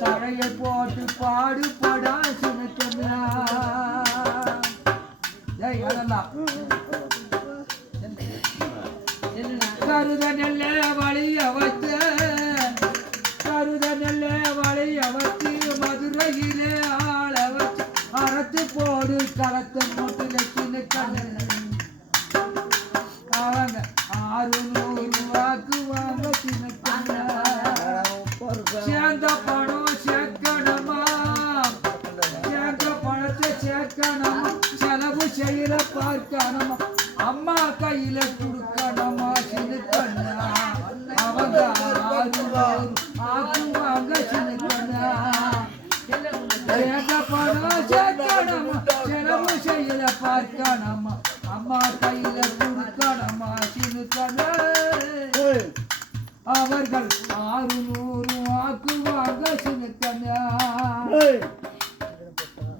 தரையை போட்டு பாடுபடா சின்னக்கண்ணா கருத நெல்ல வழிய வச்ச கருத நெல்ல வழிய வச்சு மதுரையிலே ஆள வச்சு அறத்து போடு களத்தை மூட்டுல சின்னக்கண்ணு அவங்க 600 ரூபாய்க்கு வாங்க சின்னக்கண்ணா சேர்ந்த பணம் சேர்க்கணுமா சேர்ந்த பணத்தை சேர்க்கணுமா செலவு செய்யற பார்க்கணுமா அம்மா கையில கொடுக்கணுமா சின்னக்கண்ணா அவங்க 600 ஆக்குவாங்க சின்னக்கண்ணா சேர்ந்த பணம் சேர்க்கணுமா செலவு செய்யற பார்க்கணுமா அம்மா கையில கொடுக்கணுமா சின்னக்கண்ணா அவர்கள் 600 ஆக்குவாங்க சின்னக்கண்ணா